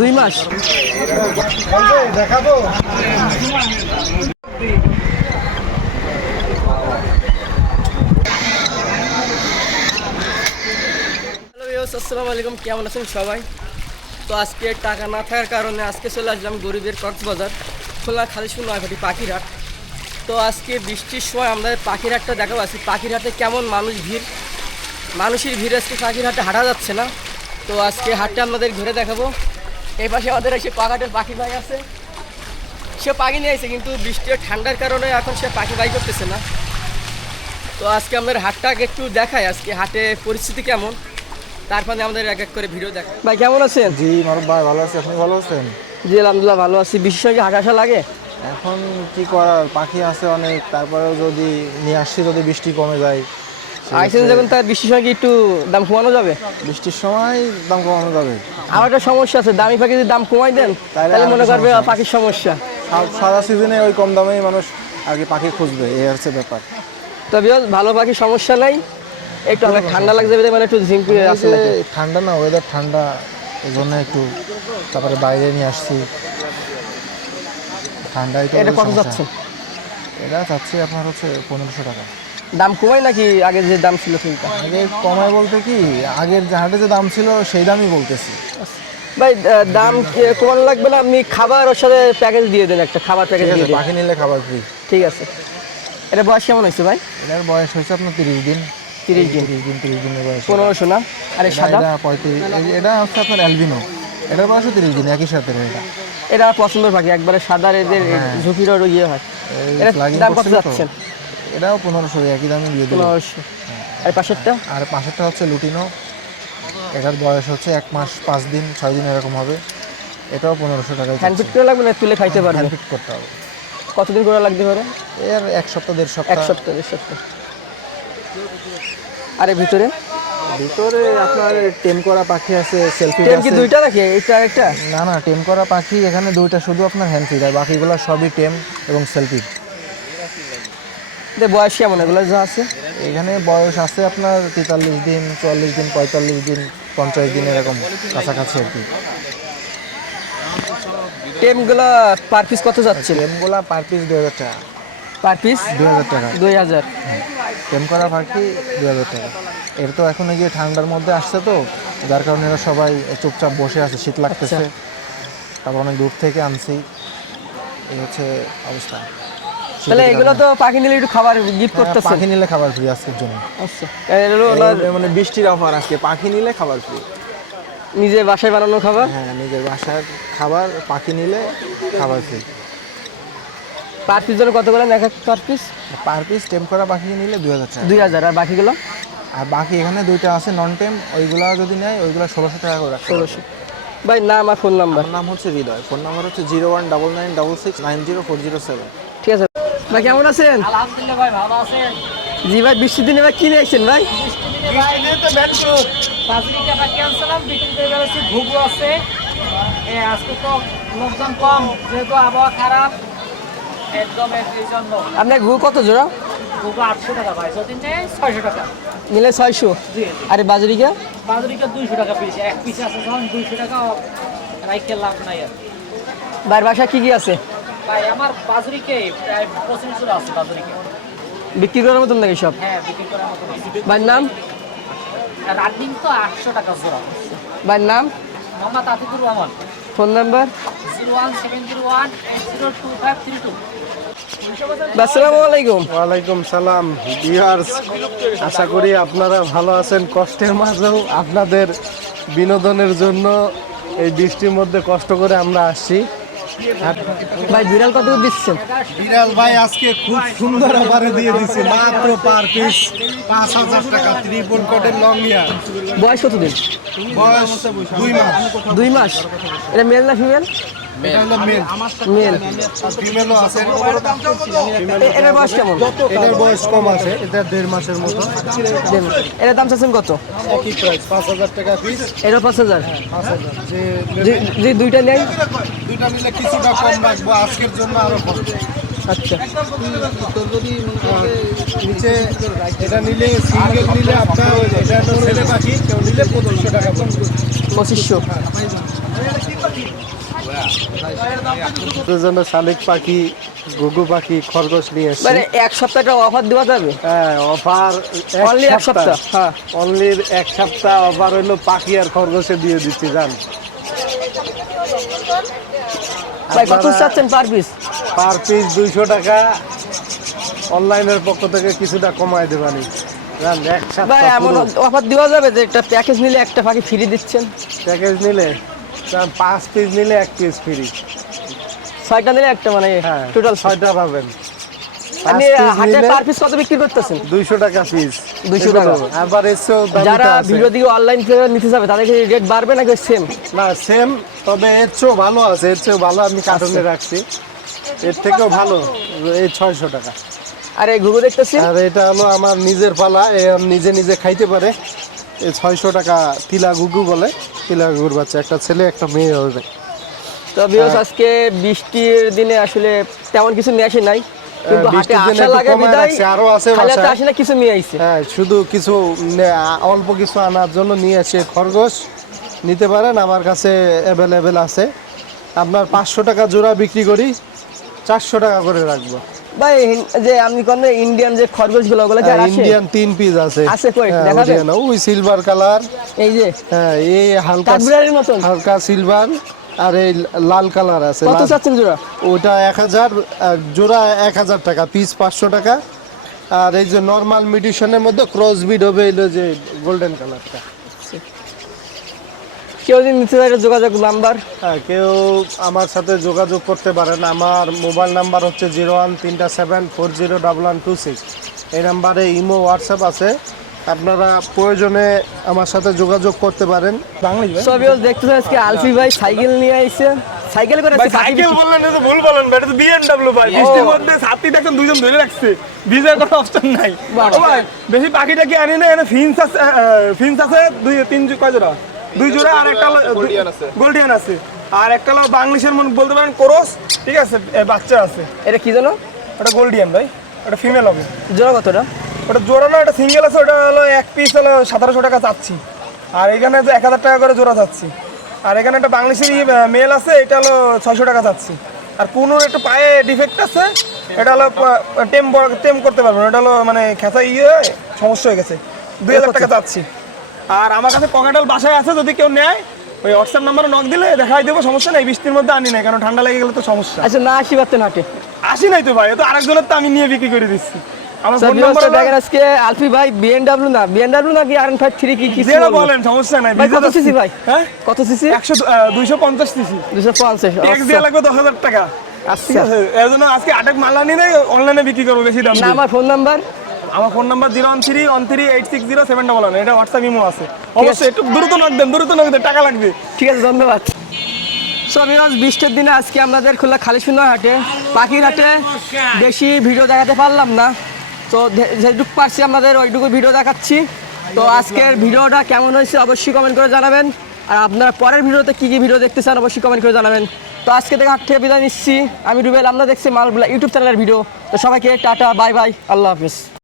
দুই মাস দেখাবো। আসসালামু আলাইকুম, কেমন আছেন সবাই? তো আজকে টাকা না থাকার কারণে আজকে চলে আসলাম গরিবের কক্সবাজার খোলা খালিশপুর নয়পাটি পাখিরহাট। তো আজকে বৃষ্টির সময় আমাদের পাখিরহাটটা দেখাবো। আজকে পাখিরহাটে কেমন মানুষের ভিড় আজকে পাখিরহাটে হাঁটা যাচ্ছে না। তো আজকে হাটটা আপনাদের ঘুরে দেখাবো। এই পাশে আমাদের এসে পাখাটের পাখি ভাই আছে, সে পাখি নিয়ে আসে, কিন্তু বৃষ্টির ঠান্ডার কারণে এখন সে পাখি বাই করতেছে না। তো আজকে আমাদের হাটটাকে একটু দেখায়, আজকে হাটে পরিস্থিতি কেমন, তারপরে আমাদের এক এক করে ভিডিও দেখ। ভাই কেমন আছেন? জি মারুফ ভাই ভালো আছি, আপনি ভালো আছেন? জি আলহামদুলিল্লাহ ভালো আছি। বৃষ্টির সঙ্গে হাঁটা আসা লাগে, এখন কি করার, পাখি আছে অনেক, তারপরেও যদি নিয়ে আসছি যদি বৃষ্টি কমে যায়। আইসেন যখন তার বৃষ্টির সময় কি একটু দাম কমানো যাবে? বৃষ্টির সময় দাম কমানো যাবে। আমার একটা সমস্যা আছে, দামি পাখি যদি দাম কমাই দেন তাহলে মনে করবে পাখির সমস্যা। সারা সিজনে ওই কম দামেই মানুষ আর কি পাখি খুঁজবে, এই হচ্ছে ব্যাপার। তবে ভালো পাখির সমস্যা নাই, একটু অনেক ঠান্ডা লাগছে মানে একটু ঝিমকি আছে। ঠান্ডা না, ওয়েদার ঠান্ডা, এই জন্য একটু তারপরে বাইরে নিয়ে আসছি ঠান্ডায়। তো এটা কত যাচ্ছে? এটা চাচ্ছি আপনার হচ্ছে 1500 টাকা। দাম কমাই নাকি আগে যে দাম ছিল সেইটা? আগে কমায় বলতে কি, আগের হাটে যে দাম ছিল সেই দামই বলতেছি ভাই। দাম কমানো লাগবে না, আপনি খাবার ওর সাথে প্যাকেজ দিয়ে দেন, একটা খাবার প্যাকেজ দিয়ে দেন। পাখি নিলে খাবার ফ্রি। ঠিক আছে। এটা বয়স কেমন হয়েছে ভাই? এটার বয়স হয়েছে আপনার 30 দিন। 30 দিনের বয়স। 1500 না? আর সাদা 35। এটা হচ্ছে আপনার অ্যালবিনো, এটার বয়স 30 দিন একই সাথে। এটা পছন্দের পাখি, একবারে সাদা, এদের ঝুঁকিরও ইয়ে হয়। এটা দাম কত যাচ্ছেন? এটাও 1500, একই দামে দিয়ে দিল। 1500। আর পাশেরটা? আর পাশেরটা হচ্ছে লুটিনো, এটার বয়স হচ্ছে 1 মাস 5 দিন 6 দিন এরকম হবে। এটাও 1500 টাকায়। হ্যান্ড ফিট করে লাগবে না তুলে খাইতে পারবেন? হ্যান্ড ফিট করতে হবে। কতদিন করে লাগতে পারে? এর 1 সপ্তাহ 1.5 সপ্তাহ। 1 সপ্তাহ 1.5 সপ্তাহ। আর এর ভিতরে আপনার টেম করা পাখি আছে, সেলফি টেম কি দুইটা নাকি? এটা একটা? না টেম করা পাখি এখানে দুইটা, শুধু আপনার হ্যান্ড ফিড, আর বাকিগুলো সবই টেম এবং সেলফি। বয়স কেমন এগুলো যা আছে? এখানে বয়স আছে আপনার 43 দিন, 44 দিন, 45 দিন, 50 দিন এরকম কাছাকাছি আর কি। টেমগুলো পার পিস কত যাচ্ছে? টেমগুলো পার পিস 2000 টাকা। পার পিস 2000 টাকা। 2000। টেম করা পাখি 2000 টাকা। এর তো এখন এই যে ঠান্ডার মধ্যে আসছে, তো যার কারণে এরা সবাই চুপচাপ বসে আছে, শীত লাগতেছে। তারপর অনেক দূর থেকে আনছি, এই হচ্ছে অবস্থা। তাহলে এগুলো তো পাখি নিলে একটু খাবার গিফট করতেছেন? পাখি নিলে খাবার ফ্রি আজকের জন্য। আচ্ছা, মানে বৃষ্টির অফার আজকে, পাখি নিলে খাবার ফ্রি। নিজে বাসায় বানানো খাবার? হ্যাঁ, নিজের বাসার খাবার, পাখি নিলে খাবার ফ্রি। পার পিস জন্য কত করে এক এক পার পিস? পার পিস টেম করা পাখি নিলে 2000 টাকা। 2000। আর বাকিগুলো? আর বাকি এখানে দুইটা আছে নন টেম, ওইগুলা যদি নেয় ওইগুলা 1600 টাকা করে রাখা। 1600। ভাই নাম আর ফোন নাম্বার? আমার নাম হচ্ছে হৃদয়, ফোন নাম্বার হচ্ছে 019966904007। ঠিক আছে ভাই, কেমন আছেন? আলহামদুলিল্লাহ ভাই, ভালো আছেন? জি ভাই, বৃষ্টির দিনে ভাই কিনে আসছেন ভাই? ঘুঘু আছে, আজকে তো লোকজন কম, যেহেতু আবহাওয়া খারাপ একদম, এই জন্য। আপনার ঘু কত জোড়া? ঘুঘু 800 টাকা ভাই, যদি নেয় 600 টাকা। নিলে 600। জি। আরে বাজরিকা? বাদুরিকা 200 টাকা পিস, এক পিস আছে যখন 200 টাকা, রাইখে লাভ নাই আর। ভাইয়ের বাসায় কি কি আছে? ভাই আমার বাদুরিকে প্রায় 25 জোড়া আছে বাদুরিকে। বিক্রি করার মতন নাকি সব? হ্যাঁ, বিক্রি করার মতো আছে। ভাইয়ের নাম? রানিং তো 800 টাকা জোড়া। ভাইয়ের নাম? মোহাম্মদ আতিকুর রহমান। Phone number? 01701802532। আসসালামু আলাইকুম। ওয়ালাইকুম সালাম ভিউয়ার্স, আশা করি আপনারা ভালো আছেন। কষ্টের মাঝেও আপনাদের বিনোদনের জন্য এই বৃষ্টির মধ্যে কষ্ট করে আমরা আসছি। ভাই বিড়াল কত দিচ্ছেন? বিড়াল ভাই আজকে খুব সুন্দর অফারে দিয়ে দিচ্ছে, মাত্র পার পিস 5000 টাকা। ত্রিপুর কোটের লং ইয়ার। বয়স কত দিন? বয়স 2 মাস। 2 মাস। এটা মেল না ফিমেল? এটা হলো মেল। মেল। ফিমেলও আছে। এটার বয়স কেমন? এটার বয়স কম আছে, এটা 1.5 মাসের মতো। এটার দাম চাচ্ছেন কত? একই প্রাইস 5000 টাকা পিস। এটা 5000। 5000। যে যে দুইটা নেই দুইটা মিলে কিছুটা কম রাখবো আজকের জন্য, আরো কম আচ্ছা নিচে এটা নিলে সিঙ্গেল নিলে আপনার এটা হলো ছেলে পাখি, কেউ নিলে 2500 টাকা পড়বে। 2500। জন্য শালিক পাখি, ঘুঘু পাখি, খরগোশ নিয়ে এসেছি। মানে এক সপ্তাহটা অফার দেওয়া যাবে? হ্যাঁ, অফার অনলি এক সপ্তাহ। হ্যাঁ, অনলি এক সপ্তাহ অফার হলো পাখি আর খরগোশে দিয়ে দিচ্ছি জান। ভাই কত চাচ্ছেন পার পিস? পার পিস 200 টাকা, অনলাইনের পক্ষ থেকে কিছুটা কমাই দেবানি জান। এক ভাই সপ্তাহ এমন পুরো অফার দেওয়া যাবে যে একটা প্যাকেজ নিলে একটা পাখি ফ্রি দিচ্ছেন? প্যাকেজ নিলে জান 5 পিস নিলে 1 পিস ফ্রি। 6টা নিলে একটা, মানে হ্যাঁ, টোটাল 6টা পাবেন। আপনি 5 পিস হাটে নিলে পার পিস কত বিক্রি করতেছেন? 200 টাকা পিস। 200 টাকা। আবার এসেও যারা দামিটা আছে। ভিডিও দিকে অনলাইন থেকে নিতে যাবে তাদের কি রেট বাড়বে নাকি সেম? না সেম, তবে এর চেয়েও ভালো আছে, এর চেয়েও ভালো আমি কার্টুনে রাখছি, এর থেকেও ভালো এই 600 টাকা। আর এই ঘুঘু দেখতেছি আর এটা হলো আমার নিজের পালা, এ নিজে নিজে খাইতে পারে। এই 600 টাকা তিলা গুগু বলে, তিলা গুগুর বাচ্চা, একটা ছেলে একটা মেয়ে হবে। তো ভিউয়ার্স আজকে বৃষ্টির দিনে আসলে তেমন কিছু নিয়ে আসে নাই, কিন্তু হাটে বৃষ্টির দিনে আশা একটু লাগে কমায় বিদায় রাখছি, আরো আছে খালি হাতে বাসায়। আসে না, কিছু নিয়ে আইছে। হ্যাঁ, শুধু কিছু অল্প কিছু আনার জন্য নিয়ে আসে। খরগোশ নিতে পারেন, আমার কাছে অ্যাভেলেবেল আছে। আপনার 500 টাকা জোড়া বিক্রি করি, 400 টাকা করে রাখবো। ভাই যে আপনি কোন ইন্ডিয়ান যে খরগোশগুলো ওগুলো কি আর আসে? ইন্ডিয়ান 3 পিস আছে। আছে কই? হ্যাঁ, দেখাবেন? ওরিয়ান, ওই সিলভার কালার। এই যে হ্যাঁ, এই হালকা কাঠবিড়ালির মতন। হালকা সিলভার, আর এই লাল কালার আছে। কত চাচ্ছেন জোড়া? ওটা 1000, জোড়া 1000 টাকা, পিস 500 টাকা। আর এই যে নর্মাল মিউটেশনের মধ্যে ক্রস বিড হবে, এই যে গোল্ডেন কালারটা। কেউ যদি নিতে চায় যোগাযোগ নাম্বার? হ্যাঁ, কেউ আমার সাথে যোগাযোগ করতে পারেন। আমার মোবাইল নাম্বার হচ্ছে 0137401126। এই নাম্বারে ইমো, হোয়াটসঅ্যাপ আছে, আপনারা প্রয়োজনে আমার সাথে যোগাযোগ করতে পারেন। সো ভিউয়ার্স দেখতেছেন আজকে আলফি ভাই সাইকেল নিয়ে আইছে। সাইকেল করে ভাই আজকে পাখি সাইকেল বিক্রি- বললেন না তো ভুল বলেন, এটা তো বিএমডব্লিউ ভাই। বৃষ্টির মধ্যে ছাতি দেখেন দুইজন ধরে রাখছে, ভিজার কোনো অপশন নাই। বাহ। ও ভাই বেশি পাখিটা কি আনি না, এখানে ফিন্স আছে, ফিন্স আছে দুই তিন কয় জোড়া, 2 জোড়া, আর একটা গোল্ডিয়ান আছে, আর একটা হলো বাংলাদেশের মনে বলতে পারেন কোরস, ঠিক আছে, বাচ্চা আছে। এটা কি জানো? ওটা গোল্ডিয়ান ভাই, ওটা ফিমেল হবে। জোড়া কতটা? ওটা জোড়া না, ওটা সিঙ্গেল আছে, ওটা হলো এক পিস হলো 1700 টাকা চাচ্ছি। আর এখানে যে 1000 টাকা করে জোড়া চাচ্ছি। আর এখানে একটা বাংলাদেশের মেল আছে, এটা হলো 600 টাকা চাচ্ছি। আর কোনো একটু পায়ে ডিফেক্ট আছে, এটা হলো টেম করতে পারবেন, এটা হলো মানে খেঁচা সমস্যা হয়ে গেছে, 2000 টাকা চাচ্ছি। আর আমার কাছে পকেটাল বাসায় আছে, যদি কেউ নেয় ওই হোয়াটসঅ্যাপ নাম্বারে নক দিলে দেখাই দেবো, সমস্যা নেই। বৃষ্টির মধ্যে আনি নাই, কারণ ঠান্ডা লেগে গেলে তো সমস্যা। আচ্ছা না আসি পারতেন হাটে? আসি নাই তো ভাই, তো আরেকজনের তো আমি নিয়ে বিক্রি করে দিচ্ছি। আমার So ফোন viewers, নাম্বার দেখেন আজকে আলফি ভাই বিএমডব্লিউ নাকি RN53 কি কি যেটা বলেন, সমস্যা নাই। ভাই কত সিসি ভাই? হ্যাঁ, কত সিসি? 250 সিসি। 250। ট্যাক্স দেওয়া লাগবে 10,000 টাকা। ঠিক আচ্ছা আছে, এর জন্য আজকে আটেক মাল আনি নাই, অনলাইনে বিক্রি করবো বেশি দাম না দিয়ে। আমার ফোন নাম্বার? আমার ফোন নাম্বার 01313860711, এটা হোয়াটসঅ্যাপ ইমো আছে। অবশ্যই একটু দ্রুত নক দেন, টাকা লাগবে। ঠিক আছে, ধন্যবাদ। সো ভিউয়ার্স বৃষ্টির দিনে আজকে আমাদের খোলা খালিশূন্য হাটে, পাখির হাটে বেশি ভিডিও দেখাতে পারলাম না, তো যেটুকু পারছি আমাদের ওইটুকু ভিডিও দেখাচ্ছি। তো আজকের ভিডিওটা কেমন হয়েছে অবশ্যই কমেন্ট করে জানাবেন, আর আপনারা পরের ভিডিওতে কী কী ভিডিও দেখতে চান অবশ্যই কমেন্ট করে জানাবেন। তো আজকে থেকে হাট থেকে বিদায় নিচ্ছি, আমি রুবেল, আমরা দেখছি মালগুলা ইউটিউব চ্যানেলের ভিডিও। তো সবাইকে টাটা, বাই বাই, আল্লাহ হাফিজ।